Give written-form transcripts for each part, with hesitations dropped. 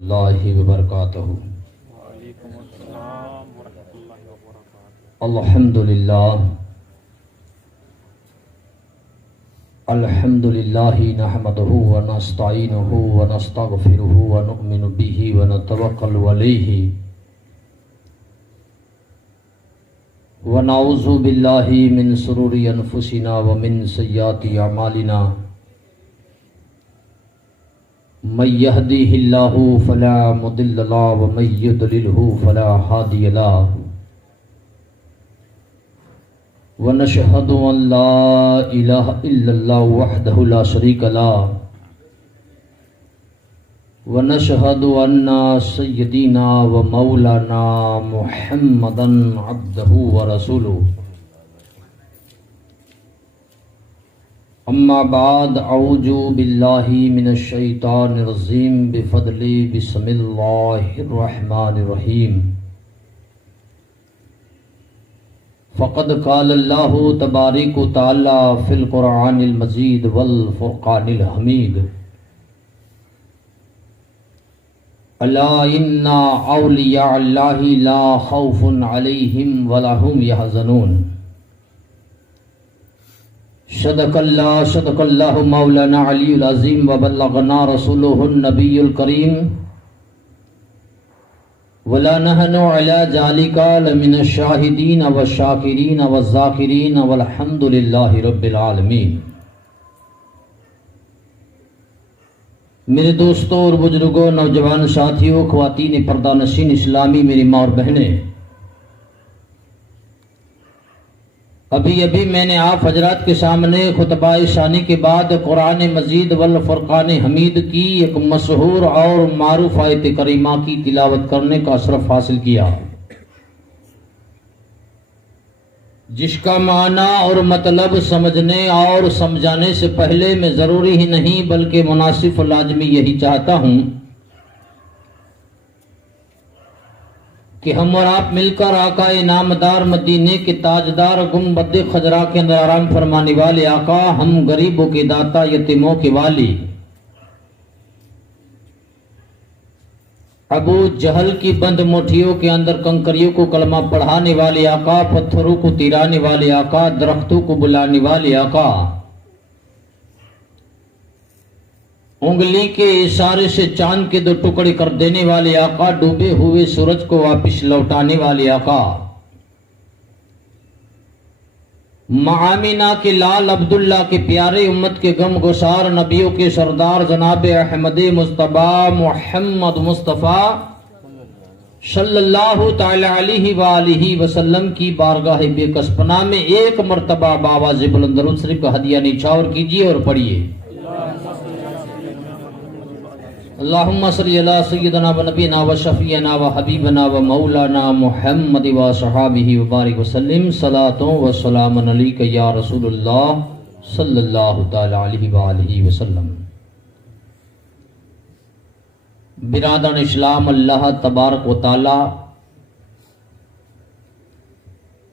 अल्लाहि व बरकातहू। अल्हम्दुलिल्लाह अल्हम्दुलिल्लाहि नहमदुहु व नस्तईनुहु व नस्तगफिरुहु व नु'मिनु बिही व नतवक्कलु अलैहि व नऊज़ु बिल्लाहि मिन शुरूरि अनफुसिना व मिन सय्याति अमालिना। मन यहदिहिल्लाहु फला मुदिल्ल लहु व मन युद्लिलहु फला हादिय लहु। व नशहदु अन ला इलाहा इल्लल्लाहु वहदहु ला शरीका लहु व नशहदु अन्ना सय्यदीना व मौलाना मुहम्मदन अब्दहु व रसूलुहु। अम्मा बाद औजु बिल्लाहि मिनश शैतानिर रजीम बिफदली बिस्मिल्लाहिर रहमानिर रहीम। फ़क़द क़ालल्लाहु तबारक व तआला फ़िल क़ुरआनिल मजीद वल फ़ुरक़ानिल हमीद। अला इन्ना औलिया अल्लाहि ला खौफ़ुन अलैहिम व ला हुम यहज़नून। सदक़ल्लाहु मौलाना अलीयुल अज़ीम व बल्लगना रसूलुहुन नबियुल करीम वला नहनु अला ज़ालिका लमिनश शाहिदीन व शाकिरीन व ज़ाकिरीन वल्हम्दुलिल्लाहि रब्बिल आलमीन। मेरे दोस्तों और बुजुर्गों, नौजवान साथियों, ख्वातीन पर्दा नशीन इस्लामी, मेरी माँ और बहनें, अभी अभी मैंने आप हजरात के सामने खुतबा शानी के बाद कुरान मजीद वल फुरकान हमीद की एक मशहूर और मारूफ आयत करीमा की तिलावत करने का अशरफ हासिल किया, जिसका माना और मतलब समझने और समझाने से पहले मैं ज़रूरी ही नहीं बल्कि मुनासिफ लाजमी यही चाहता हूँ कि हम और आप मिलकर आका इनामदार मदीने के ताजदार गुंबद खजरा के अंदर आराम फरमाने वाले आका, हम गरीबों के दाता, यतीमों के वाली, अबू जहल की बंद मुठियों के अंदर कंकरियों को कलमा पढ़ाने वाले आका, पत्थरों को तिराने वाले आका, दरख्तों को बुलाने वाले आका, उंगली के इशारे से चांद के 2 टुकड़े कर देने वाले आका, डूबे हुए सूरज को वापस लौटाने वाले आका, मामीना के लाल अब्दुल्ला के प्यारे, उम्मत के गम गुसार, नबियों के सरदार जनाब अहमद मुस्तफा मोहम्मद मुस्तफ़ा सल्लल्लाहु ताला अलैहि व आलिहि वसल्लम की बारगाह बेकसपना में एक मर्तबा बावाज़ बुलंद दरूद शरीफ का हदिया निछावर कीजिए और पढ़िए। अल्लाहुम्मा सल्ली अला सय्यिदना व नबीना व शफीना व हबीबना व मौलाना मुहम्मद व सहाबिही व बारिक वसल्लिम। सलातो व सलामन अलैका या रसूलुल्लाह सल्लल्लाहु ताला अलैहि व आलिहि वसल्लम। बिरादरान इस्लाम, अल्लाह तबारक व तआला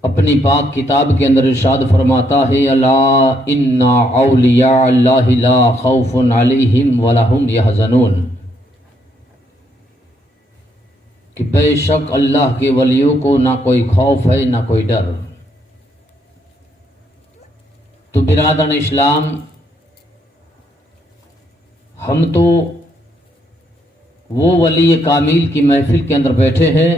अपनी पाक किताब के अंदर इरशाद फरमाता है, अला इन्ना औलिया अल्लाहि ला खौफुन अलैहिम व ला हुम यहज़नून, कि बेशक अल्लाह के वलियों को ना कोई खौफ है ना कोई डर। तो बिरादरान इस्लाम, हम तो वो वली कामिल की महफिल के अंदर बैठे हैं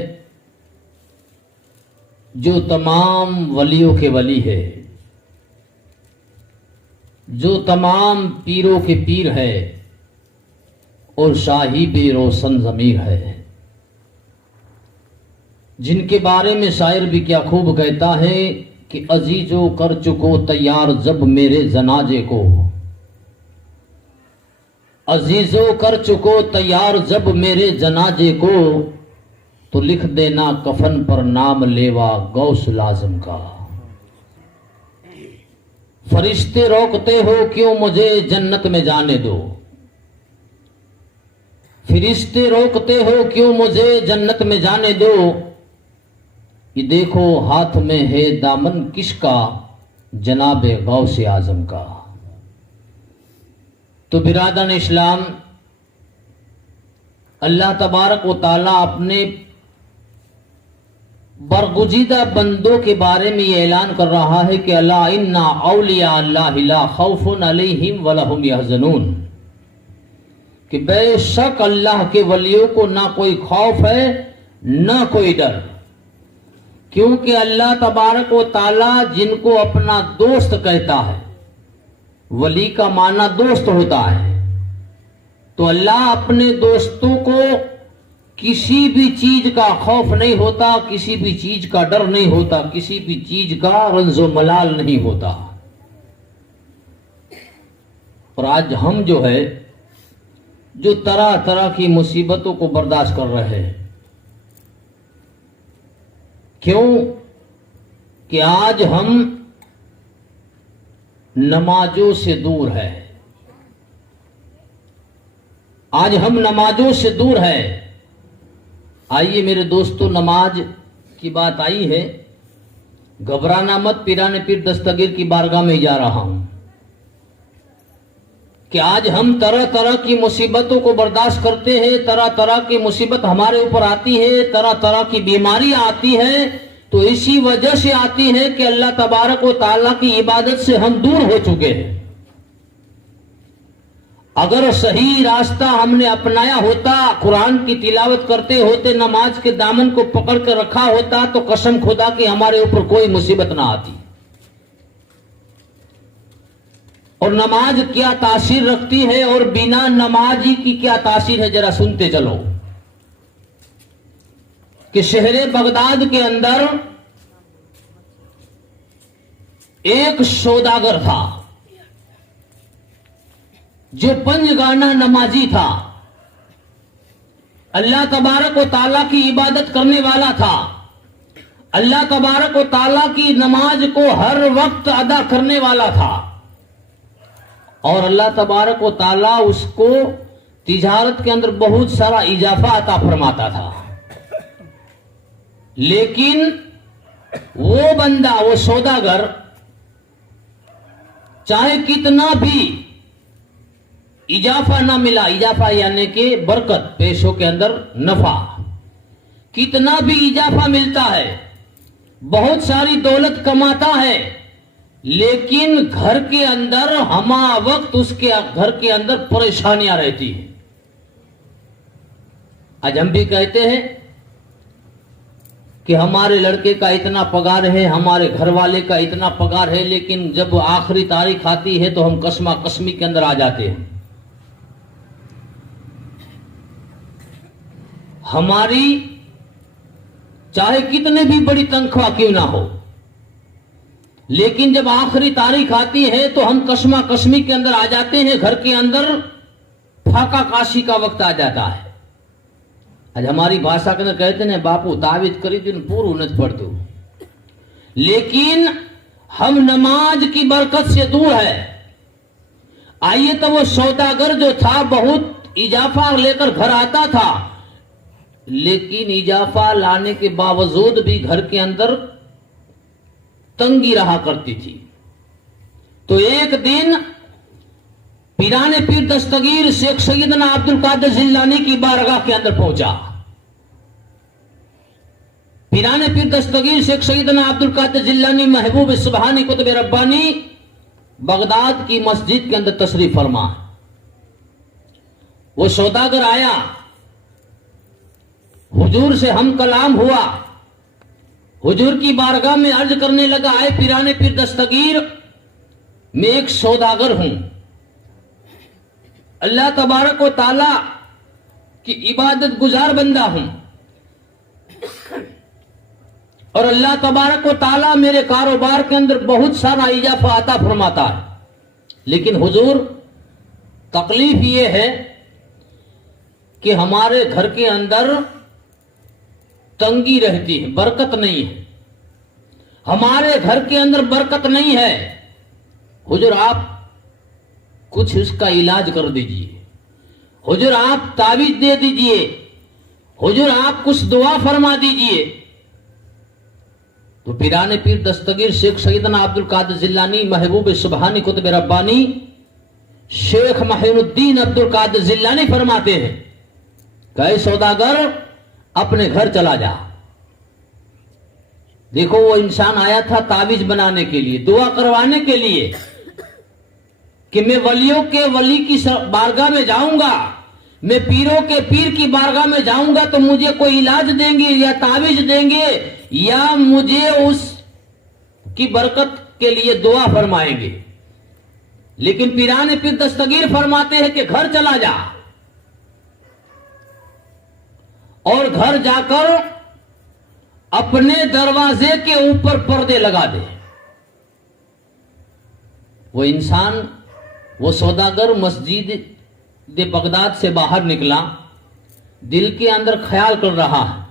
जो तमाम वलियों के वली है, जो तमाम पीरों के पीर है और साहिब रोशन ज़मीर है, जिनके बारे में शायर भी क्या खूब कहता है कि अजीजो कर चुको तैयार जब मेरे जनाजे को, अजीजो कर चुको तैयार जब मेरे जनाजे को, तो लिख देना कफन पर नाम लेवा गौस लाजम का। फरिश्ते रोकते हो क्यों मुझे जन्नत में जाने दो, फरिश्ते रोकते हो क्यों मुझे जन्नत में जाने दो, ये देखो हाथ में है दामन किसका, जनाबे गौस आजम का। तो बिरादरान इस्लाम, अल्लाह तबारक व ताला अपने बरगुजीदा बंदों के बारे में ये ऐलान कर रहा है कि अल्लाह इन्ना औलिया अल्लाह ला खौफुन अलैहिम वला हुम यहज़नून, कि बेशक अल्लाह के वलियों को ना कोई खौफ है ना कोई डर। क्योंकि अल्लाह तबारक व ताला जिनको अपना दोस्त कहता है, वली का माना दोस्त होता है, तो अल्लाह अपने दोस्तों को किसी भी चीज का खौफ नहीं होता, किसी भी चीज का डर नहीं होता, किसी भी चीज का रंजो मलाल नहीं होता। और आज हम जो है जो तरह तरह की मुसीबतों को बर्दाश्त कर रहे हैं, क्यों कि आज हम नमाजों से दूर है, आज हम नमाजों से दूर है। आइए मेरे दोस्तों, नमाज की बात आई है, घबराना मत, पीराने पीर दस्तगीर की बारगाह में जा रहा हूं कि आज हम तरह तरह की मुसीबतों को बर्दाश्त करते हैं, तरह तरह की मुसीबत हमारे ऊपर आती है, तरह तरह की बीमारियां आती है, तो इसी वजह से आती है कि अल्लाह तबारक व ताला की इबादत से हम दूर हो चुके हैं। अगर सही रास्ता हमने अपनाया होता, कुरान की तिलावत करते होते, नमाज के दामन को पकड़ कर रखा होता, तो कसम खुदा की हमारे ऊपर कोई मुसीबत ना आती। और नमाज क्या तासीर रखती है और बिना नमाजी की क्या तासीर है, जरा सुनते चलो। कि शहर बगदाद के अंदर एक सौदागर था जो पंजगाना नमाजी था, अल्लाह तबारक व ताला की इबादत करने वाला था, अल्लाह तबारक व ताला की नमाज को हर वक्त अदा करने वाला था, और अल्लाह तबारक व ताला उसको तिजारत के अंदर बहुत सारा इजाफा अता फरमाता था। लेकिन वो बंदा, वो सौदागर, चाहे कितना भी इजाफा ना मिला, इजाफा यानी कि बरकत, पैसों के अंदर नफा, कितना भी इजाफा मिलता है, बहुत सारी दौलत कमाता है, लेकिन घर के अंदर हमा वक्त उसके घर के अंदर परेशानियां रहती है। आज हम भी कहते हैं कि हमारे लड़के का इतना पगार है, हमारे घर वाले का इतना पगार है, लेकिन जब आखिरी तारीख आती है तो हम कसमा कसमी के अंदर आ जाते हैं। हमारी चाहे कितने भी बड़ी तनख्वाह क्यों ना हो, लेकिन जब आखिरी तारीख आती है तो हम कसमा कसमी के अंदर आ जाते हैं, घर के अंदर फाका काशी का वक्त आ जाता है। आज हमारी भाषा के अंदर कहते हैं बापू तावीज करी दिन पूरू न पड़तू, लेकिन हम नमाज की बरकत से दूर है। आइए तो वो सौदागर जो था बहुत इजाफा लेकर घर आता था, लेकिन इजाफा लाने के बावजूद भी घर के अंदर तंगी रहा करती थी। तो एक दिन पीराने पीर दस्तगीर शेख सैयदना अब्दुल कादिर जिलानी की बारगाह के अंदर पहुंचा। पीराने पीर दस्तगीर शेख सैयदना अब्दुल कादिर जिलानी महबूब सुबहानी कुतुब रब्बानी बगदाद की मस्जिद के अंदर तशरीफ फरमा। वो सौदागर आया, हुजूर से हम कलाम हुआ, हुजूर की बारगाह में अर्ज करने लगा, आए पीराने पीर दस्तगीर, मैं एक सौदागर हूं, अल्लाह तबारक व ताला की इबादत गुजार बंदा हूं, और अल्लाह तबारक व ताला मेरे कारोबार के अंदर बहुत सारा इजाफा अता फरमाता है, लेकिन हुजूर तकलीफ ये है कि हमारे घर के अंदर तंगी रहती है, बरकत नहीं है, हमारे घर के अंदर बरकत नहीं है, हुजूर आप कुछ इसका इलाज कर दीजिए, हुजूर आप तावीज दे दीजिए, हुजूर आप कुछ दुआ फरमा दीजिए। तो पीराने पीर दस्तगीर शेख सैयदना अब्दुल कादिर जिलानी महबूब सुबहानी कुतुब रब्बानी शेख माहिनुद्दीन अब्दुल कादिर जिलानी फरमाते हैं कहे सौदागर अपने घर चला जा। देखो वो इंसान आया था ताबीज बनाने के लिए, दुआ करवाने के लिए कि मैं वलियों के वली की बारगाह में जाऊंगा, मैं पीरों के पीर की बारगाह में जाऊंगा तो मुझे कोई इलाज देंगे या ताबीज देंगे या मुझे उस की बरकत के लिए दुआ फरमाएंगे। लेकिन पीराने पीर दस्तगीर फरमाते हैं कि घर चला जा और घर जाकर अपने दरवाजे के ऊपर पर्दे लगा दे। वो इंसान, वो सौदागर मस्जिद बगदाद से बाहर निकला, दिल के अंदर ख्याल कर रहा है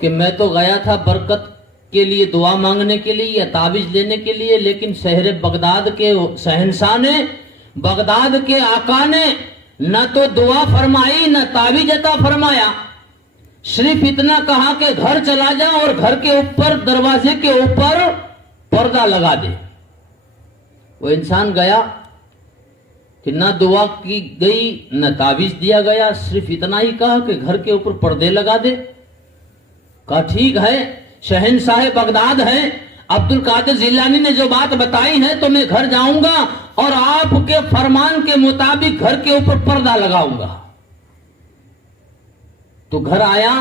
कि मैं तो गया था बरकत के लिए, दुआ मांगने के लिए या ताबीज लेने के लिए, लेकिन शहर बगदाद के शहंशाह ने, बगदाद के आका ने न तो दुआ फरमाई न ताबीज अता फरमाया, सिर्फ इतना कहा कि घर चला जा और घर के ऊपर, दरवाजे के ऊपर पर्दा लगा दे। वो इंसान गया कि न दुआ की गई न ताबीज दिया गया, सिर्फ इतना ही कहा कि घर के ऊपर पर्दे लगा दे। कहा ठीक है, शहंशाह बगदाद है, अब्दुल कादिर जिलानी ने जो बात बताई है तो मैं घर जाऊंगा और आपके फरमान के मुताबिक घर के ऊपर पर्दा लगाऊंगा। तो घर आया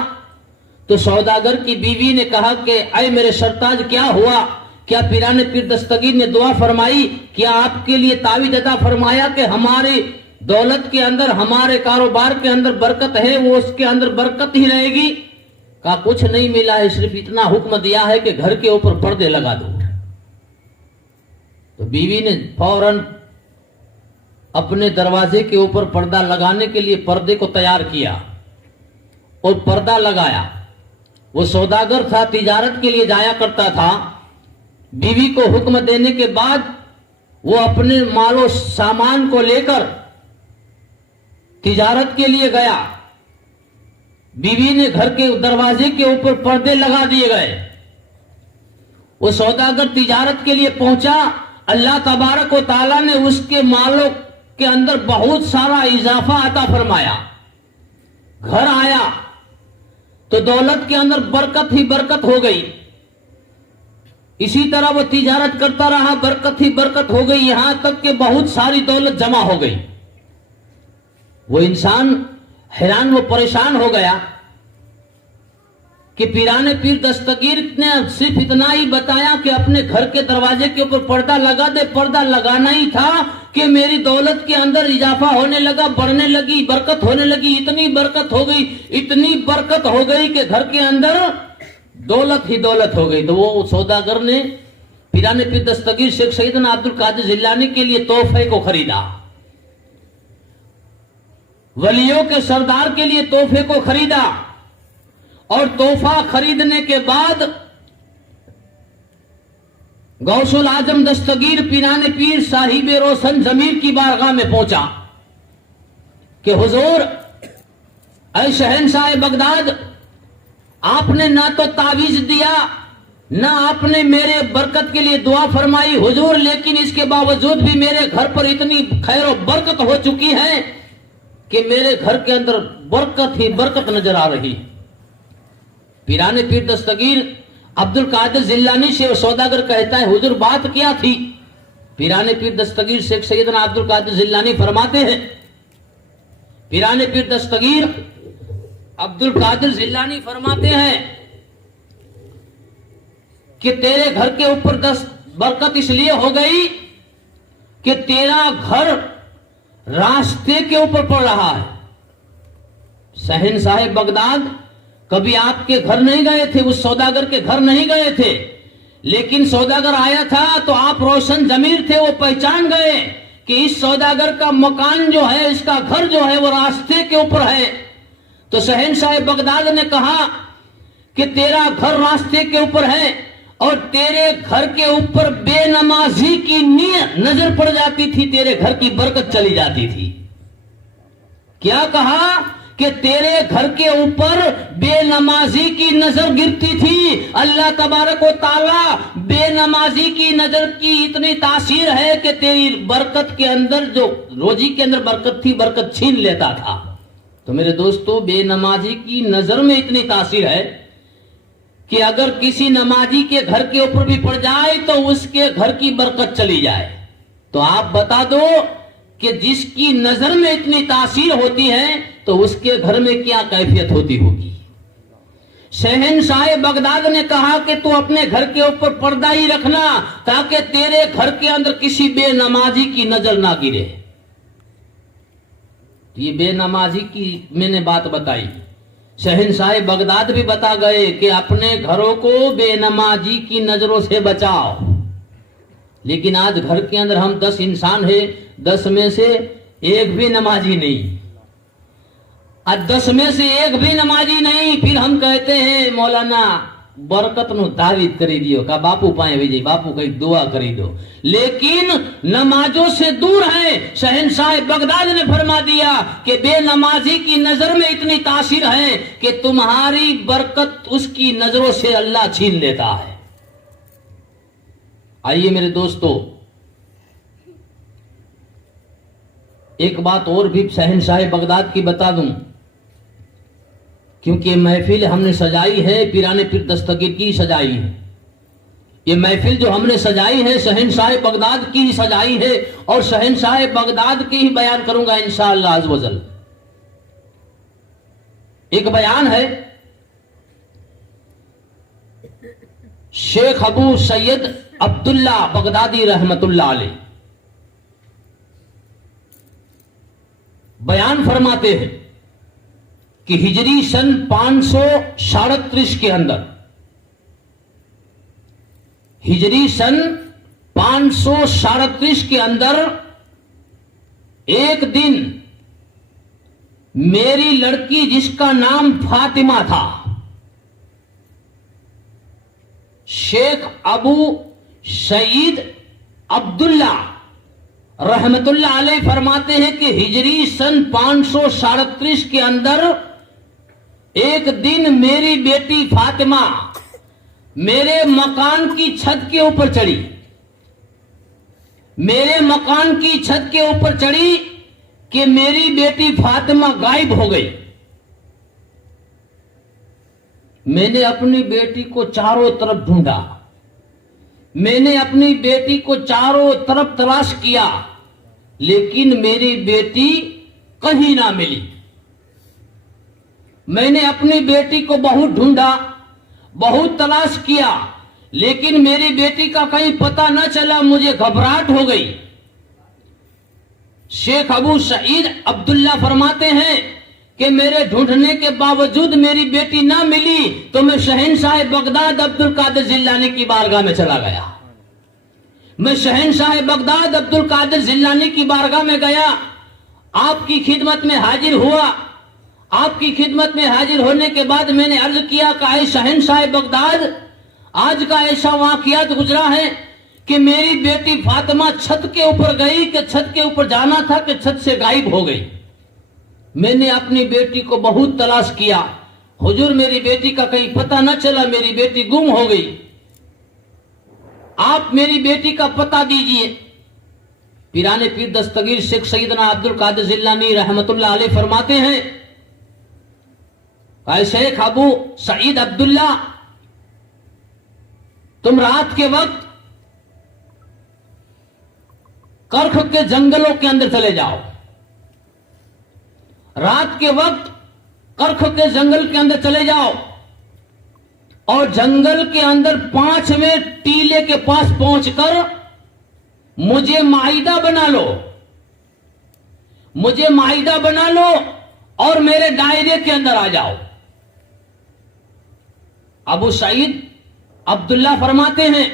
तो सौदागर की बीवी ने कहा कि अय मेरे सरताज क्या हुआ, क्या पीराने पीर दस्तगीर ने दुआ फरमाई, क्या आपके लिए तावीज अता फरमाया कि हमारी दौलत के अंदर, हमारे कारोबार के अंदर बरकत है, वो उसके अंदर बरकत ही रहेगी। कहा कुछ नहीं मिला है, सिर्फ इतना हुक्म दिया है कि घर के ऊपर पर्दे लगा दो। तो बीवी ने फौरन अपने दरवाजे के ऊपर पर्दा लगाने के लिए पर्दे को तैयार किया और पर्दा लगाया। वो सौदागर था, तिजारत के लिए जाया करता था। बीवी को हुक्म देने के बाद वो अपने मालो सामान को लेकर तिजारत के लिए गया। बीवी ने घर के दरवाजे के ऊपर पर्दे लगा दिए गए। वो सौदागर तिजारत के लिए पहुंचा, अल्लाह तबारक व ताला ने उसके मालों के अंदर बहुत सारा इजाफा अता फरमाया। घर आया तो दौलत के अंदर बरकत ही बरकत हो गई। इसी तरह वो तिजारत करता रहा, बरकत ही बरकत हो गई, यहां तक कि बहुत सारी दौलत जमा हो गई। वो इंसान हैरान व परेशान हो गया कि पीराने पीर दस्तगीर ने सिर्फ इतना ही बताया कि अपने घर के दरवाजे के ऊपर पर्दा लगा दे। पर्दा लगाना ही था कि मेरी दौलत के अंदर इजाफा होने लगा, बढ़ने लगी, बरकत होने लगी। इतनी बरकत हो गई, इतनी बरकत हो गई कि घर के अंदर दौलत ही दौलत हो गई। तो वो सौदागर ने पीराने पीर दस्तगीर शेख सैयदना अब्दुल कादिर जिलानी के लिए तोहफे को खरीदा, वलियों के सरदार के लिए तोहफे को खरीदा। और तोहफा खरीदने के बाद गौसुल आजम दस्तगीर पीराने पीर साहिब रोशन जमीर की बारगाह में पहुंचा कि हुजूर, ऐ शहंशाह बगदाद, आपने ना तो तावीज दिया ना आपने मेरे बरकत के लिए दुआ फरमाई हुजूर, लेकिन इसके बावजूद भी मेरे घर पर इतनी खैर और बरकत हो चुकी है कि मेरे घर के अंदर बरकत ही बरकत नजर आ रही। पीराने पीर दस्तगीर अब्दुल कादिर जिलानी से सौदागर कहता है, हुजूर बात क्या थी? पीराने पीर दस्तगीर शेख सैयदना अब्दुल कादिर जिलानी फरमाते हैं, पीराने पीर दस्तगीर अब्दुल कादिर जिलानी फरमाते हैं कि तेरे घर के ऊपर बरकत इसलिए हो गई कि तेरा घर रास्ते के ऊपर पड़ रहा है। शहंशाह बगदाद कभी आपके घर नहीं गए थे, उस सौदागर के घर नहीं गए थे, लेकिन सौदागर आया था तो आप रोशन जमीर थे, वो पहचान गए कि इस सौदागर का मकान जो है, इसका घर जो है वो रास्ते के ऊपर है। तो शहंशाह बगदाद ने कहा कि तेरा घर रास्ते के ऊपर है और तेरे घर के ऊपर बेनमाजी की नीयत नजर पड़ जाती थी, तेरे घर की बरकत चली जाती थी। क्या कहा कि तेरे घर के ऊपर बेनमाजी की नजर गिरती थी। अल्लाह तबारक व ताला बेनमाजी की नजर की इतनी तासीर है कि तेरी बरकत के अंदर, जो रोजी के अंदर बरकत थी, बरकत छीन लेता था। तो मेरे दोस्तों, बेनमाजी की नजर में इतनी तासीर है कि अगर किसी नमाजी के घर के ऊपर भी पड़ जाए तो उसके घर की बरकत चली जाए। तो आप बता दो कि जिसकी नजर में इतनी तासीर होती है तो उसके घर में क्या कैफियत होती होगी। शहंशाह बगदाद ने कहा कि तू अपने घर के ऊपर पर्दा ही रखना ताकि तेरे घर के अंदर किसी बेनमाजी की नजर ना गिरे। ये बेनमाजी की मैंने बात बताई। शहंशाह बगदाद भी बता गए कि अपने घरों को बेनमाजी की नजरों से बचाओ। लेकिन आज घर के अंदर हम 10 इंसान हैं, 10 में से एक भी नमाजी नहीं। आज 10 में से एक भी नमाजी नहीं, फिर हम कहते हैं मौलाना बरकत नु दाविद करी दियो का बापू पाए विजय बापू कई दुआ करी दो। लेकिन नमाजों से दूर है। शहंशाह बगदाद ने फरमा दिया कि बेनमाजी की नजर में इतनी तासीर है कि तुम्हारी बरकत उसकी नजरों से अल्लाह छीन लेता है। आइए मेरे दोस्तों, एक बात और भी शहंशाह बगदाद की बता दूं, क्योंकि महफिल हमने सजाई है पीराने पीर दस्तगीर की सजाई है। ये महफिल जो हमने सजाई है शहंशाह बगदाद की ही सजाई है और शहंशाह बगदाद की ही बयान करूंगा इंशाअल्लाह अज़्ज़ वजल। एक बयान है शेख अबू सैयद अब्दुल्ला बगदादी रहमतुल्लाह अलैह बयान फरमाते हैं कि हिजरी सन 537 के अंदर, हिजरी सन 537 के अंदर एक दिन मेरी लड़की जिसका नाम फातिमा था, शेख अबू सईद अब्दुल्ला रहमतुल्लाह अलैह फरमाते हैं कि हिजरी सन 537 के अंदर एक दिन मेरी बेटी फातिमा मेरे मकान की छत के ऊपर चढ़ी। मेरे मकान की छत के ऊपर चढ़ी कि मेरी बेटी फातिमा गायब हो गई। मैंने अपनी बेटी को चारों तरफ ढूंढा, मैंने अपनी बेटी को चारों तरफ तलाश किया, लेकिन मेरी बेटी कहीं ना मिली। मैंने अपनी बेटी को बहुत ढूंढा, बहुत तलाश किया, लेकिन मेरी बेटी का कहीं पता न चला। मुझे घबराहट हो गई। शेख अबू सईद अब्दुल्ला फरमाते हैं कि मेरे ढूंढने के बावजूद मेरी बेटी ना मिली तो मैं शहंशाह बगदाद अब्दुल कादिर जिलानी की बारगाह में चला गया। मैं शहंशाह बगदाद अब्दुल कादिर जिलानी की बारगाह में गया, आपकी खिदमत में हाजिर हुआ। आपकी खिदमत में हाजिर होने के बाद मैंने अर्ज किया कि आए शहंशाह बगदाद, आज का ऐसा वाकयात गुजरा है कि मेरी बेटी फातिमा छत के ऊपर गई कि छत के ऊपर जाना था कि छत से गायब हो गई। मैंने अपनी बेटी को बहुत तलाश किया, हुजूर मेरी बेटी का कहीं पता न चला, मेरी बेटी गुम हो गई, आप मेरी बेटी का पता दीजिए। पीराने पीर दस्तगीर शेख सैयदना अब्दुल कादिर जिलानी रहमतुल्लाह अलैह फरमाते हैं, शेख अबू सईद अब्दुल्ला, तुम रात के वक्त करख के जंगलों के अंदर चले जाओ। रात के वक्त करख के जंगल के अंदर चले जाओ और जंगल के अंदर 5वें टीले के पास पहुंचकर मुझे माइदा बना लो, मुझे माइदा बना लो और मेरे दायरे के अंदर आ जाओ। अबू सईद अब्दुल्ला फरमाते हैं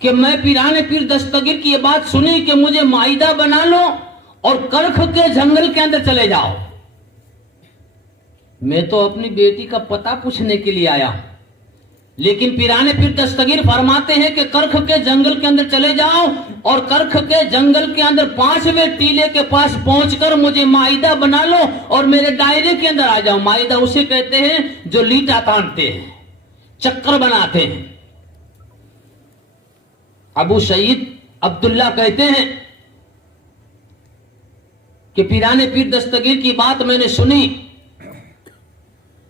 कि मैं पीराने पीर दस्तगीर की यह बात सुनी कि मुझे माइदा बना लो और करख के जंगल के अंदर चले जाओ। मैं तो अपनी बेटी का पता पूछने के लिए आया हूं, लेकिन पीराने पीर दस्तगीर फरमाते हैं कि करख के जंगल के अंदर चले जाओ और करख के जंगल के अंदर 5वें टीले के पास पहुंचकर मुझे माइदा बना लो और मेरे दायरे के अंदर आ जाओ। माइदा उसे कहते हैं जो लीटा तानते हैं, चक्कर बनाते हैं। अबू सईद अब्दुल्ला कहते हैं कि पीराने पीर दस्तगीर की बात मैंने सुनी,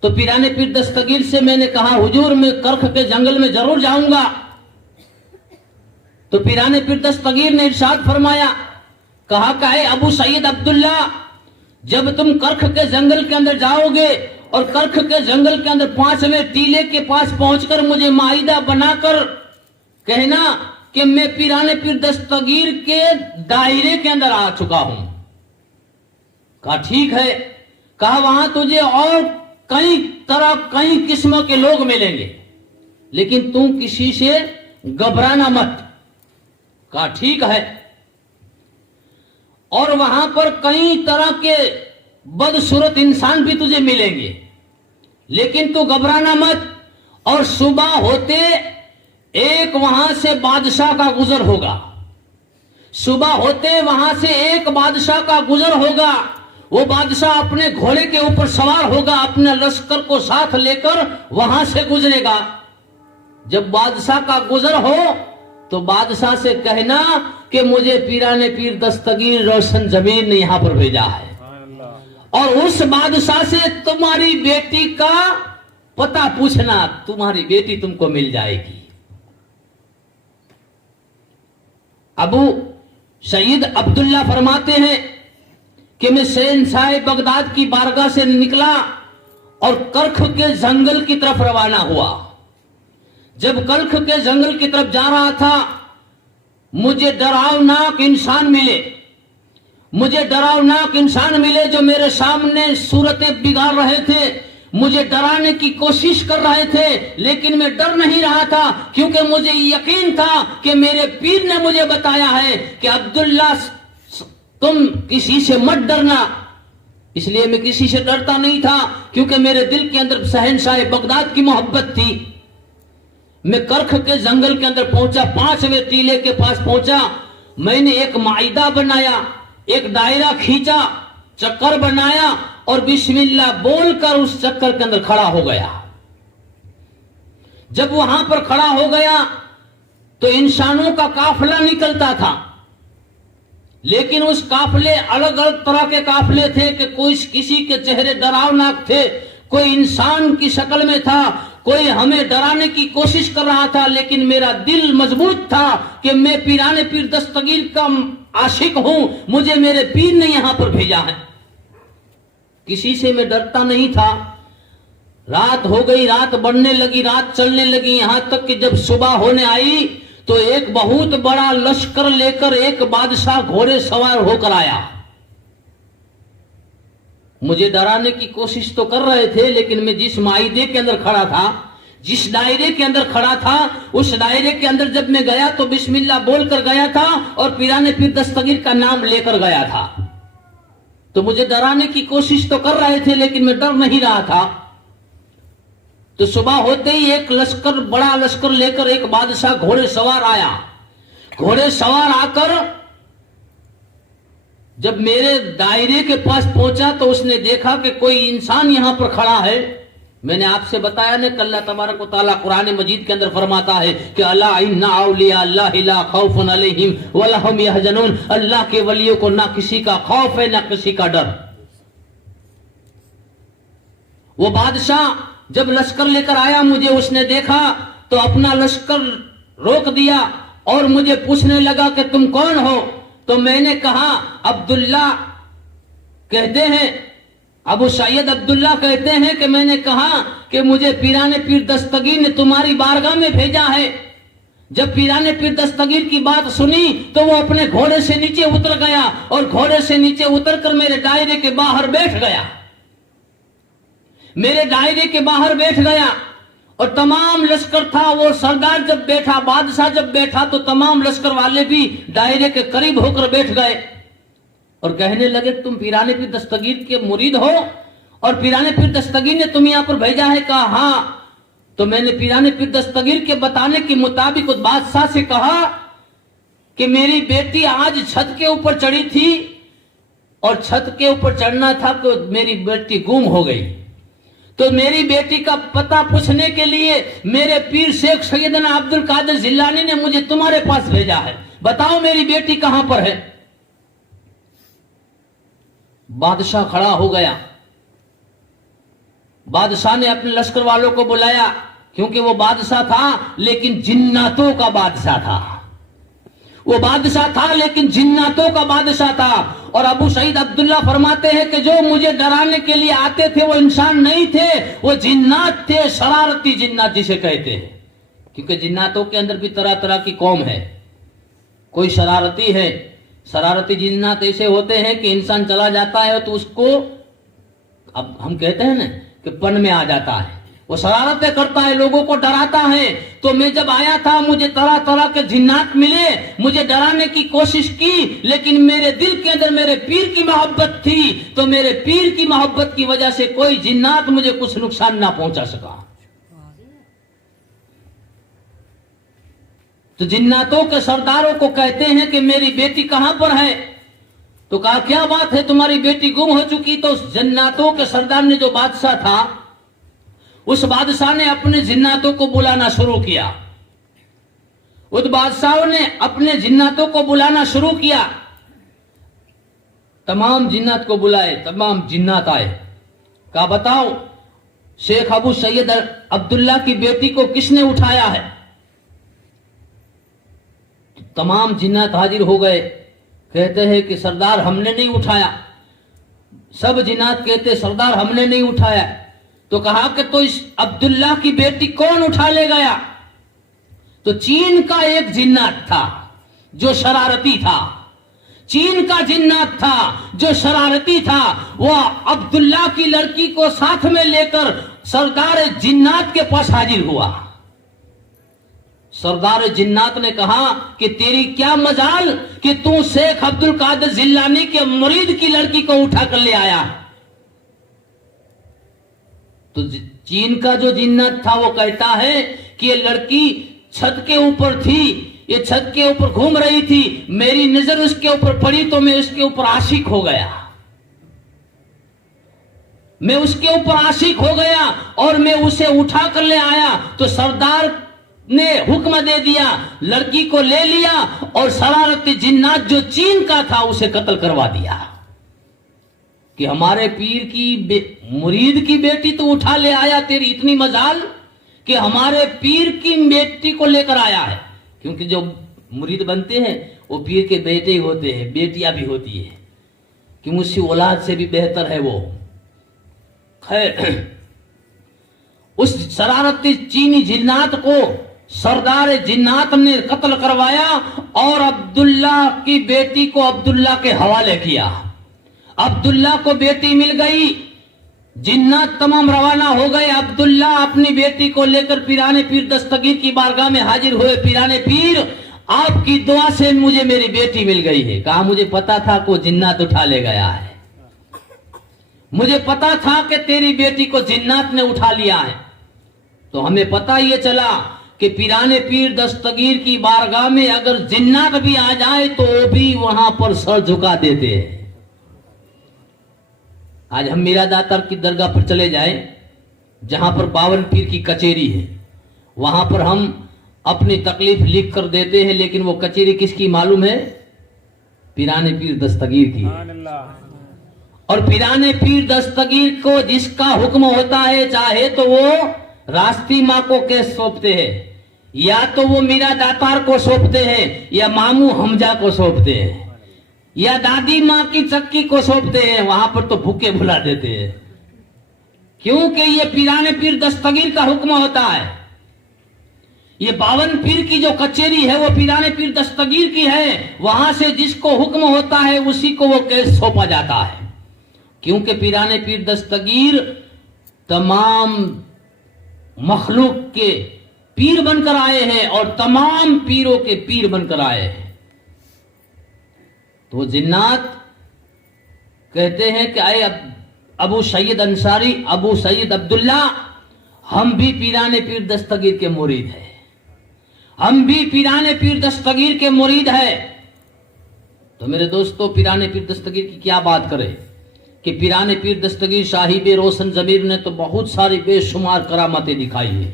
तो पीराने पीर दस्तगीर से मैंने कहा हुजूर मैं करख के जंगल में जरूर जाऊंगा। तो पीराने पीर दस्तगीर ने इरशाद फरमाया, कहा है अबू सईद अब्दुल्ला, जब तुम करख के जंगल के अंदर जाओगे और करख के जंगल के अंदर 5वें टीले के पास पहुंचकर मुझे माइदा बनाकर कहना कि मैं पीराने पीर दस्तगीर के दायरे के अंदर आ चुका हूं। कहा ठीक है। कहा वहां तुझे और कई तरह कई किस्म के लोग मिलेंगे, लेकिन तू किसी से घबराना मत। कहा ठीक है। और वहां पर कई तरह के बदसूरत इंसान भी तुझे मिलेंगे, लेकिन तू घबराना मत। और सुबह होते एक वहां से बादशाह का गुजर होगा, सुबह होते वहां से एक बादशाह का गुजर होगा। वो बादशाह अपने घोड़े के ऊपर सवार होगा, अपने लश्कर को साथ लेकर वहां से गुजरेगा। जब बादशाह का गुजर हो तो बादशाह से कहना कि मुझे पीराने पीर दस्तगीर रोशन जमीन ने यहां पर भेजा है, और उस बादशाह से तुम्हारी बेटी का पता पूछना, तुम्हारी बेटी तुमको मिल जाएगी। अबू सईद अब्दुल्ला फरमाते हैं कि मैं शहंशाह बगदाद की बारगाह से निकला और करख के जंगल की तरफ रवाना हुआ। जब करख के जंगल की तरफ जा रहा था, मुझे डरावनाक इंसान मिले, मुझे डरावनाक इंसान मिले जो मेरे सामने सूरतें बिगाड़ रहे थे, मुझे डराने की कोशिश कर रहे थे, लेकिन मैं डर नहीं रहा था, क्योंकि मुझे यकीन था कि मेरे पीर ने मुझे बताया है कि अब्दुल्ला तुम किसी से मत डरना। इसलिए मैं किसी से डरता नहीं था, क्योंकि मेरे दिल के अंदर शहंशाह बगदाद की मोहब्बत थी। मैं करख के जंगल के अंदर पहुंचा, 5वें टीले के पास पहुंचा। मैंने एक माइदा बनाया, एक दायरा खींचा, चक्कर बनाया और बिस्मिल्लाह बोलकर उस चक्कर के अंदर खड़ा हो गया। जब वहां पर खड़ा हो गया तो इंसानों का काफिला निकलता था, लेकिन उस काफिले अलग अलग तरह के काफिले थे कि कोई किसी के चेहरे डरावनाक थे, कोई इंसान की शक्ल में था, कोई हमें डराने की कोशिश कर रहा था, लेकिन मेरा दिल मजबूत था कि मैं पीराने पीर दस्तगीर का आशिक हूं, मुझे मेरे पीर ने यहां पर भेजा है। किसी से मैं डरता नहीं था। रात हो गई, रात बढ़ने लगी, रात चलने लगी, यहां तक कि जब सुबह होने आई तो एक बहुत बड़ा लश्कर लेकर एक बादशाह घोड़े सवार होकर आया। मुझे डराने की कोशिश तो कर रहे थे, लेकिन मैं जिस माइदे के अंदर खड़ा था, जिस दायरे के अंदर खड़ा था, उस दायरे के अंदर जब मैं गया तो बिस्मिल्लाह बोलकर गया था और पीराने पीर दस्तगीर का नाम लेकर गया था। तो मुझे डराने की कोशिश तो कर रहे थे, लेकिन मैं डर नहीं रहा था। तो सुबह होते ही एक लश्कर, बड़ा लश्कर लेकर एक बादशाह घोड़े सवार आया। घोड़े सवार आकर जब मेरे दायरे के पास पहुंचा तो उसने देखा कि कोई इंसान यहां पर खड़ा है। मैंने आपसे बताया ना, अल्लाह तबारक व तआला कुरान मजीद के अंदर फरमाता है कि अला इन्ना औलिया अल्लाह ला खौफुन अलैहिम वला हुम यहज़नून, अल्लाह के वलियों को ना किसी का खौफ है ना किसी का डर। वो बादशाह जब लश्कर लेकर आया, मुझे उसने देखा तो अपना लश्कर रोक दिया और मुझे पूछने लगा कि तुम कौन हो। तो मैंने कहा अब्दुल्ला कहते हैं, अबू सईद अब्दुल्ला कहते हैं कि मैंने कहा कि मुझे पीराने पीर दस्तगीर ने तुम्हारी बारगाह में भेजा है। जब पीराने पीर दस्तगीर की बात सुनी तो वो अपने घोड़े से नीचे उतर गया और घोड़े से नीचे उतरकर मेरे दायरे के बाहर बैठ गया। मेरे दायरे के बाहर बैठ गया और तमाम लश्कर था। वो सरदार जब बैठा, बादशाह जब बैठा, तो तमाम लश्कर वाले भी दायरे के करीब होकर बैठ गए और कहने लगे तुम पीराने पीर दस्तगीर के मुरीद हो और पीराने पीर दस्तगीर ने तुम्हें यहां पर भेजा है? कहा हाँ। तो मैंने पीराने पीर दस्तगीर के बताने के मुताबिक उस बादशाह से कहा कि मेरी बेटी आज छत के ऊपर चढ़ी थी और छत के ऊपर चढ़ना था तो मेरी बेटी गुम हो गई। तो मेरी बेटी का पता पूछने के लिए मेरे पीर शेख सैयदना अब्दुल कादिर जिलानी ने मुझे तुम्हारे पास भेजा है, बताओ मेरी बेटी कहां पर है। बादशाह खड़ा हो गया। बादशाह ने अपने लश्कर वालों को बुलाया, क्योंकि वो बादशाह था लेकिन जिन्नातों का बादशाह था। वो बादशाह था लेकिन जिन्नातों का बादशाह था। और अबू सईद अब्दुल्ला फरमाते हैं कि जो मुझे डराने के लिए आते थे वो इंसान नहीं थे, वो जिन्नात थे, शरारती जिन्नात जिसे कहते हैं। क्योंकि जिन्नातों के अंदर भी तरह तरह की कौम है। कोई शरारती है, शरारती जिन्नात ऐसे होते हैं कि इंसान चला जाता है तो उसको, अब हम कहते हैं ना कि पन में आ जाता है, वो शरारतें करता है, लोगों को डराता है। तो मैं जब आया था मुझे तरह तरह के जिन्नात मिले, मुझे डराने की कोशिश की, लेकिन मेरे दिल के अंदर मेरे पीर की मोहब्बत थी, तो मेरे पीर की मोहब्बत की वजह से कोई जिन्नात मुझे कुछ नुकसान ना पहुंचा सका। तो जिन्नातों के सरदारों को कहते हैं कि मेरी बेटी कहां पर है? तो कहा क्या बात है, तुम्हारी बेटी गुम हो चुकी। तो जिन्नातों के सरदार ने, जो बादशाह था, उस बादशाह ने अपने जिन्नातों को बुलाना शुरू किया। उस बादशाह ने अपने जिन्नातों को बुलाना शुरू किया। तमाम जिन्नात को बुलाए, तमाम जिन्नात आए। कहा बताओ शेख अबू सैयद अब्दुल्ला की बेटी को किसने उठाया है? तमाम जिन्नात हाजिर हो गए। कहते हैं कि सरदार हमने नहीं उठाया। सब जिन्नात कहते सरदार हमने नहीं उठाया। तो कहा कि तो इस अब्दुल्ला की बेटी कौन उठा ले गया? तो चीन का एक जिन्नात था जो शरारती था। चीन का जिन्नात था जो शरारती था। वह अब्दुल्ला की लड़की को साथ में लेकर सरदार जिन्नात के पास हाजिर हुआ। सरदार जिन्नात ने कहा कि तेरी क्या मजाल कि तू शेख अब्दुल कादिर जिलानी के मुरीद की लड़की को उठा कर ले आया। तो चीन का जो जिन्नात था वो कहता है कि ये लड़की छत के ऊपर थी, ये छत के ऊपर घूम रही थी, मेरी नजर उसके ऊपर पड़ी तो मैं उसके ऊपर आशिक हो गया। मैं उसके ऊपर आशिक हो गया और मैं उसे उठा कर ले आया। तो सरदार ने हुक्म दे दिया, लड़की को ले लिया और शरारती जिन्नात जो चीन का था उसे कत्ल करवा दिया। कि हमारे पीर की मुरीद की बेटी तो उठा ले आया, तेरी इतनी मजाल कि हमारे पीर की बेटी को लेकर आया है। क्योंकि जो मुरीद बनते हैं वो पीर के बेटे ही होते हैं, बेटियां भी होती है, कि मुझसे औलाद से भी बेहतर है वो। खैर, उस शरारती चीनी जिन्नात को सरदार जिन्नात ने कत्ल करवाया और अब्दुल्ला की बेटी को अब्दुल्ला के हवाले किया। अब्दुल्ला को बेटी मिल गई, जिन्नात तमाम रवाना हो गए। अब्दुल्ला अपनी बेटी को लेकर पीराने पीर दस्तगीर की बारगाह में हाजिर हुए। पीराने पीर, आपकी दुआ से मुझे मेरी बेटी मिल गई है। कहा मुझे पता था को जिन्नात उठा ले गया है, मुझे पता था कि तेरी बेटी को जिन्नात ने उठा लिया है। तो हमें पता ये चला कि पीराने पीर दस्तगीर की बारगाह में अगर जिन्नात भी आ जाए तो वो भी वहां पर सर झुका देते हैं। आज हम मीरा दातार की दरगाह पर चले जाएं, जहां पर 52 पीर की कचेरी है, वहां पर हम अपनी तकलीफ लिख कर देते हैं, लेकिन वो कचेरी किसकी मालूम है? पीराने पीर दस्तगीर की है। और पीराने पीर दस्तगीर को जिसका हुक्म होता है, चाहे तो वो रास्ती माँ को केस सौंपते हैं, या तो वो मीरा दातार को सौंपते हैं, या मामू हमजा को सौंपते हैं, या दादी माँ की चक्की को सौंपते हैं। वहां पर तो भूखे भुला देते हैं, क्योंकि ये पीराने पीर दस्तगीर का हुक्म होता है। ये 52 पीर की जो कचेरी है वो पीराने पीर दस्तगीर की है। वहां से जिसको हुक्म होता है उसी को वो केस सौंपा जाता है। क्योंकि पीराने पीर दस्तगीर तमाम मखलूक के पीर बनकर आए हैं और तमाम पीरों के पीर बनकर आए हैं। तो जिन्नात कहते हैं कि आए अबू सैयद अंसारी, अबू सैयद अब्दुल्ला, हम भी पीराने पीर दस्तगीर के मुरीद हैं, हम भी पीराने पीर दस्तगीर के मुरीद हैं। तो मेरे दोस्तों, पीराने पीर दस्तगीर की क्या बात करें कि पीराने पीर दस्तगीर साहिब रोशन जमीर ने तो बहुत सारी बेशुमार करामतें दिखाई है,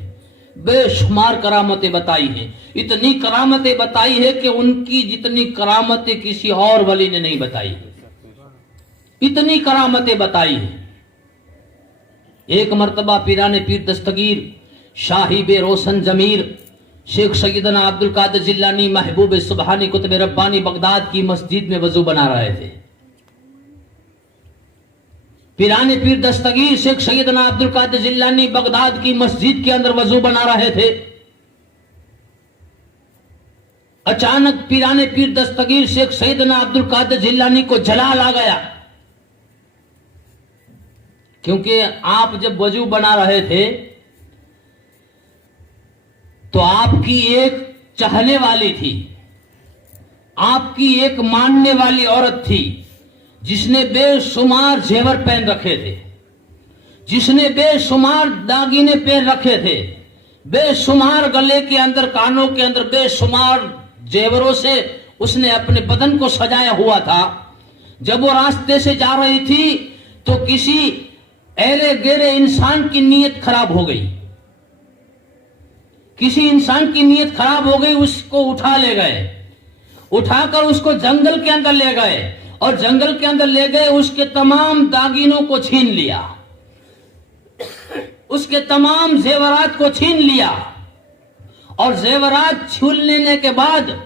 बेशुमार करामतें बताई है। इतनी करामतें बताई है कि उनकी जितनी करामतें किसी और वली ने नहीं बताई। इतनी करामतें बताई हैं। एक मर्तबा पीराने पीर दस्तगीर शाहिब रोशन जमीर शेख सैयदना अब्दुल कादिर जिलानी महबूब सुबहानी कुतुब रब्बानी बगदाद की मस्जिद में वजू बना रहे थे। पीराने पीर दस्तगीर शेख सैयदना अब्दुल कादिर जिलानी बगदाद की मस्जिद के अंदर वजू बना रहे थे। अचानक पीराने पीर दस्तगीर शेख सैयदना अब्दुल कादिर जिलानी को जलाल आ गया, क्योंकि आप जब वजू बना रहे थे तो आपकी एक चाहने वाली थी, आपकी एक मानने वाली औरत थी, जिसने बेशुमार जेवर पहन रखे थे, जिसने बेशुमार दागिने पहन रखे थे, बेशुमार गले के अंदर कानों के अंदर बेशुमार जेवरों से उसने अपने बदन को सजाया हुआ था। जब वो रास्ते से जा रही थी तो किसी ऐरे गहरे इंसान की नीयत खराब हो गई, किसी इंसान की नीयत खराब हो गई, उसको उठा ले गए, उठाकर उसको जंगल के अंदर ले गए और जंगल के अंदर ले गए, उसके तमाम दागिनों को छीन लिया, उसके तमाम जेवरात को छीन लिया और जेवरात छीन लेने के बाद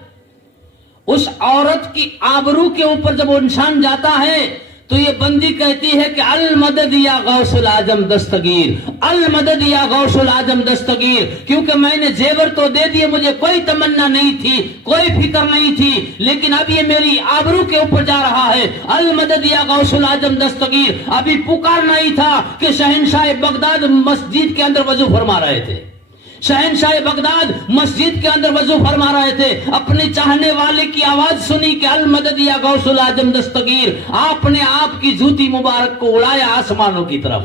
उस औरत की आबरू के ऊपर जब वो इंसान जाता है तो ये बंदी कहती है कि अल मदद या गौसुल आजम दस्तगीर, अल मदद या गौसुल आजम दस्तगीर, क्योंकि मैंने जेवर तो दे दिए, मुझे कोई तमन्ना नहीं थी, कोई फिक्र नहीं थी, लेकिन अब ये मेरी आबरू के ऊपर जा रहा है। अल मदद या गौसुल आजम दस्तगीर, अभी पुकारना ही था कि शहंशाह बगदाद मस्जिद के अंदर वजू फरमा रहे थे, शहंशाह बगदाद मस्जिद के अंदर वजू फरमा रहे थे। अपने चाहने वाले की आवाज सुनी कि अल मदद या गौसुल आजम दस्तगीर, आपने आपकी जूती मुबारक को उड़ाया आसमानों की तरफ,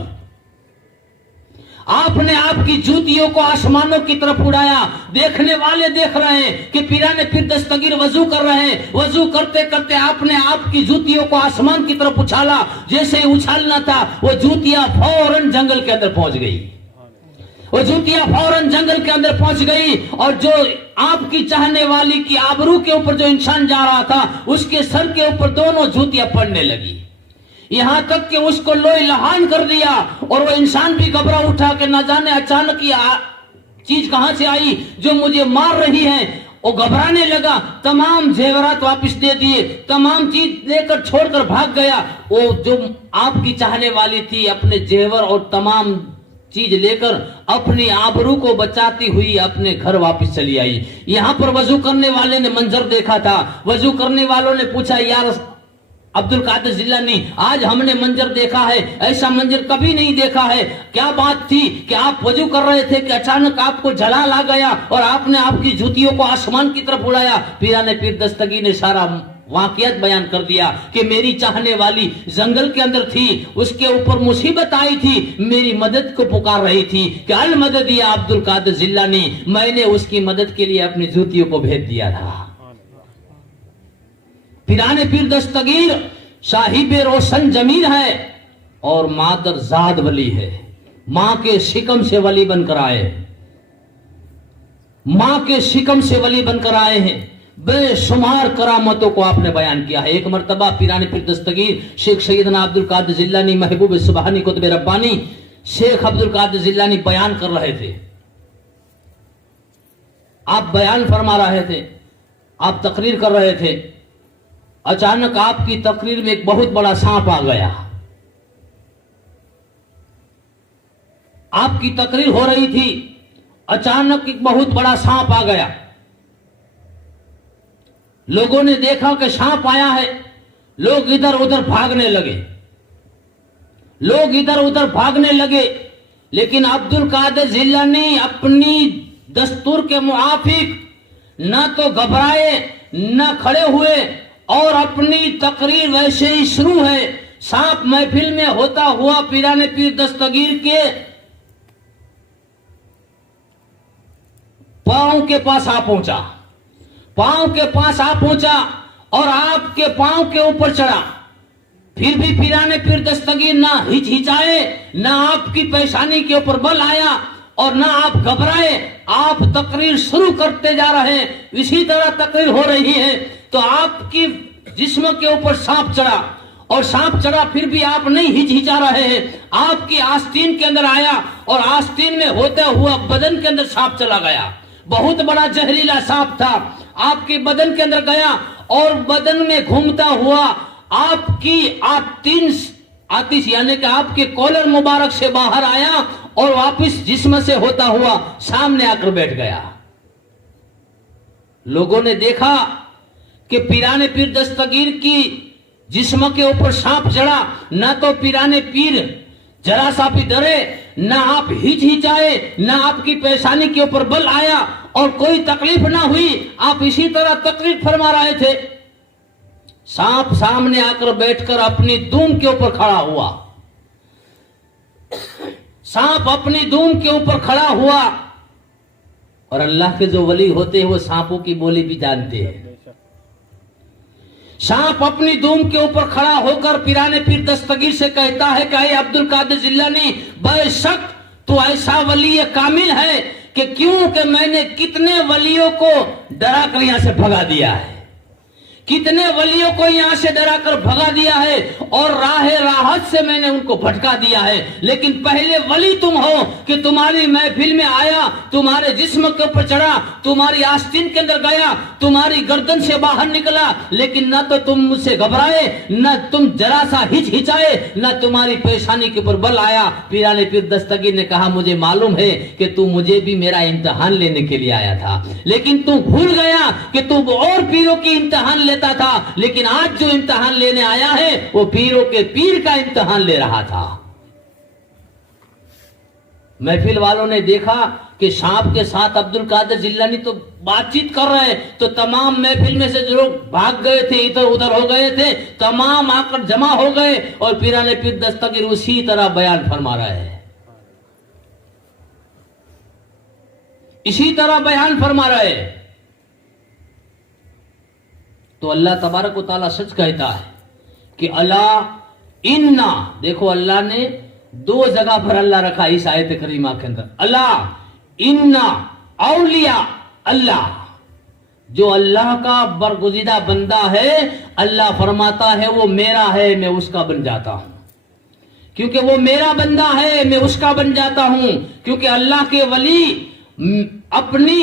आपने आपकी जूतियों को आसमानों की तरफ उड़ाया। देखने वाले देख रहे हैं कि पीराने पीर दस्तगीर वजू कर रहे हैं, वजू करते करते आपने आपकी जूतियों को आसमान की तरफ उछाला, जैसे उछालना था वो जूतियां फौरन जंगल के अंदर पहुंच गई, वो जूतियां फौरन जंगल के अंदर पहुंच गई और जो आपकी चाहने वाली की आबरू के ऊपर जो इंसान जा रहा था उसके सर के ऊपर दोनों जूतियां पड़ने लगी, यहां तक कि उसको लोई लहान कर दिया और वो इंसान भी घबरा उठा कि न जाने अचानक ये चीज कहां से आई जो मुझे मार रही है। वो घबराने लगा, तमाम जेवरात वापस दे दिए, तमाम चीज लेकर छोड़कर भाग गया। वो जो आपकी चाहने वाली थी अपने जेवर और तमाम चीज लेकर अपनी आबरू को बचाती हुई अपने घर वापस चली आई। यहां पर वजू करने वाले ने मंजर देखा था, वजू करने वालों ने पूछा, यार अब्दुल कादिर जिलानी, आज हमने मंजर देखा है, ऐसा मंजर कभी नहीं देखा है, क्या बात थी कि आप वजू कर रहे थे कि अचानक आपको जलाल आ गया और आपने आपकी जूतियों को आसमान की तरफ उड़ाया। पीराने पीर दस्तगीर ने सारा वाकयात बयान कर दिया कि मेरी चाहने वाली जंगल के अंदर थी, उसके ऊपर मुसीबत आई थी, मेरी मदद को पुकार रही थी कि अल मदद या अब्दुल कादिर जिलानी, मैंने उसकी मदद के लिए अपनी जूतियों को भेज दिया था। पीराने पीर दस्तगीर साहिब रोशन जमीर है और मादर जाद वली है, मां के शिकम से वली बनकर आए, मां के शिकम से वली बनकर आए हैं। बेशुमार करामतों को आपने बयान किया है। एक मर्तबा पीराने पीर दस्तगीर शेख सैयदना अब्दुल कादिर जिलानी महबूब सुबहानी कुतुब रब्बानी शेख अब्दुल कादिर जिलानी बयान कर रहे थे, आप बयान फरमा रहे थे, आप तकरीर कर रहे थे, अचानक आपकी तकरीर में एक बहुत बड़ा सांप आ गया। आपकी तकरीर हो रही थी, अचानक एक बहुत बड़ा सांप आ गया। लोगों ने देखा कि सांप आया है, लोग इधर उधर भागने लगे, लोग इधर उधर भागने लगे, लेकिन अब्दुल कादिर जिलानी अपनी दस्तूर के मुआफिक न तो घबराए न खड़े हुए और अपनी तकरीर वैसे ही शुरू है। सांप महफिल में होता हुआ पीराने पीर दस्तगीर के पांव के पास आ पहुंचा, पांव के पास आ पहुंचा और आपके पांव के ऊपर चढ़ा। फिर भी पीराने पीर दस्तगीर ना हिचहिचाए, ना आपकी पेशानी के ऊपर बल आया और ना आप घबराए, आप तकरीर शुरू करते जा रहे हैं। इसी तरह तकरीर हो रही है तो आपकी जिस्म के ऊपर सांप चढ़ा और सांप चढ़ा फिर भी आप नहीं हिचहिचा रहे हैं, आपकी आस्तीन के अंदर आया और आस्तीन में होता हुआ बदन के अंदर सांप चला गया। बहुत बड़ा जहरीला सांप था, आपके बदन के अंदर गया और बदन में घूमता हुआ आपकी आतिश यानी कि आपके कॉलर मुबारक से बाहर आया और वापस जिस्म से होता हुआ सामने आकर बैठ गया। लोगों ने देखा कि पीराने पीर दस्तगीर की जिस्म के ऊपर सांप चढ़ा, ना तो पीराने पीर जरा सा भी डरे, ना आप हिचहिचाए, ना आपकी पेशानी के ऊपर बल आया और कोई तकलीफ ना हुई। आप इसी तरह तकलीफ फरमा रहे थे। सांप सामने आकर बैठकर अपनी दूम के ऊपर खड़ा हुआ। सांप अपनी दूम के ऊपर खड़ा हुआ और अल्लाह के जो वली होते हैं वो सांपों की बोली भी जानते हैं। सांप अपनी दूम के ऊपर खड़ा होकर पीराने पीर दस्तगीर से कहता है कि अब्दुल कादिर जिलानी, बेशक तो ऐसा वली कामिल है कि क्योंकि मैंने कितने वलियों को डरा कर यहां से भगा दिया है, कितने वलियों को यहां से डरा कर भगा दिया है और राहत से मैंने उनको भटका दिया है। लेकिन पहले वली तुम हो कि तुम्हारी महफिल में आया, तुम्हारे जिस्म के ऊपर चढ़ा, तुम्हारी आस्तीन के अंदर गया, तुम्हारी गर्दन से बाहर निकला, लेकिन न तो तुम मुझसे घबराए, न तुम जरा सा हिचहिचाए, न तुम्हारी पेशानी के ऊपर बल आया। पीराने पीर दस्तगीर ने कहा, मुझे मालूम है कि तू मुझे भी मेरा इम्तिहान लेने के लिए आया था, लेकिन तू भूल गया कि तू और पीरों की इम्तिहान था, लेकिन आज जो इम्तिहान लेने आया है वो पीरों के पीर का इम्तिहान ले रहा था। महफिल वालों ने देखा कि सांप के साथ अब्दुल कादिर जिलानी तो बातचीत कर रहे हैं, तो तमाम महफिल में से जो लोग भाग गए थे, इधर उधर हो गए थे, तमाम आकर जमा हो गए और पीराने पीर दस्तगीर उसी तरह बयान फरमा रहे हैं, इसी तरह बयान फरमा रहे हैं। तो अल्लाह तबारक व तआला सच कहता है कि अल्लाह इन्ना, देखो अल्लाह ने दो जगह पर अल्लाह रखा इस आयत करीमा के अंदर, अल्लाह इन्ना औलिया अल्लाह, जो अल्लाह का बरगुज़ीदा बंदा है, अल्लाह फरमाता है वो मेरा है, मैं उसका बन जाता हूं, क्योंकि वो मेरा बंदा है मैं उसका बन जाता हूं। क्योंकि अल्लाह के वली अपनी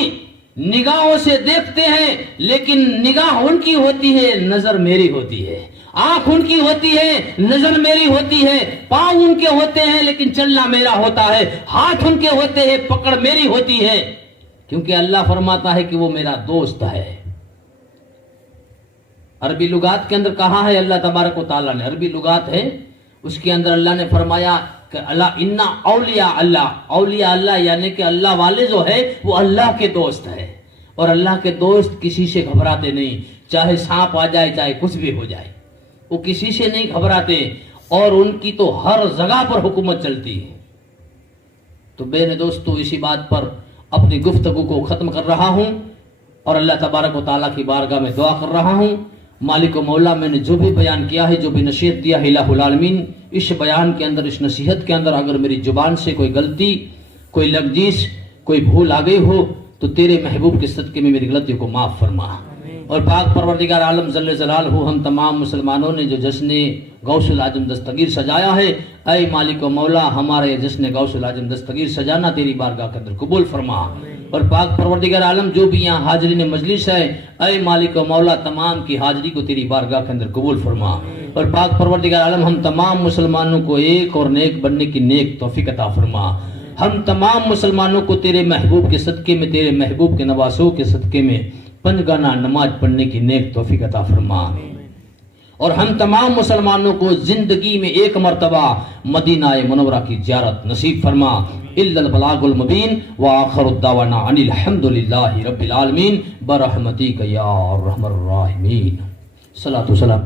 निगाहों से देखते हैं, लेकिन निगाह उनकी होती है, नजर मेरी होती है, आंख उनकी होती है, नजर मेरी होती है, पांव उनके होते हैं लेकिन चलना मेरा होता है, हाथ उनके होते हैं, पकड़ मेरी होती है, क्योंकि अल्लाह फरमाता है कि वो मेरा दोस्त है। अरबी लुगात के अंदर कहा है अल्लाह तबारक व तआला ने, अरबी लुगात है उसके अंदर अल्लाह ने फरमाया कि अल्लाह इन्ना औलिया अल्लाह, औलिया अल्लाह यानी कि अल्लाह वाले जो है वो अल्लाह के दोस्त है। और अल्लाह के दोस्त किसी से घबराते नहीं, चाहे सांप आ जाए चाहे कुछ भी हो जाए, वो किसी से नहीं घबराते और उनकी तो हर जगह पर हुकूमत चलती है। तो मेरे दोस्तों, इसी बात पर अपनी गुफ्तगू को खत्म कर रहा हूं और अल्लाह तबारक व तआला की बारगाह में दुआ कर रहा हूं, मालिक व मौला मैंने जो भी बयान किया है, जो भी नसीहत दिया है, इलाहुल आलमीन इस बयान के अंदर, इस नसीहत के अंदर अगर मेरी जुबान से कोई गलती, कोई लफ्ज़, कोई भूल आ गई हो तो तेरे महबूब के सदके में मेरी गलतियों को माफ फरमा। और पाक परवरदिगार आलम जल्ले जलालहू, हम तमाम मुसलमानों ने जो जश्न गौसुल आजम दस्तगीर सजाया है, ऐ मालिक व मौला हमारे जश्न गौसुल आजम दस्तगीर सजाना तेरी बारगाह के अंदर कबूल फरमा। और पाक परवरदिगार आलम जो भी यहाँ हाजरीन मजलिस है, ऐ मालिक व मौला तमाम की हाजिरी को तेरी बारगाह के अंदर कबूल फरमा। और पाक परवरदिगार आलम हम तमाम मुसलमानों को एक और नेक बनने की नेक तौफीक अता फरमा। हम तमाम मुसलमानों को तेरे महबूब के सदके में, तेरे महबूब के नवासों के सदके में पंजगाना नमाज पढ़ने की नेक तौफीक अता फरमा। और हम तमाम मुसलमानों को जिंदगी में एक मर्तबा मदीना मुनव्वरा की ज़ियारत नसीब फरमा। इल्लल बलागुल मुबीन व आखिरु दावाना अनिल हम्दुलिल्लाहि रब्बिल आलमीन बरहमतिक या अरहमर राहिमीन। सलातु सलाम।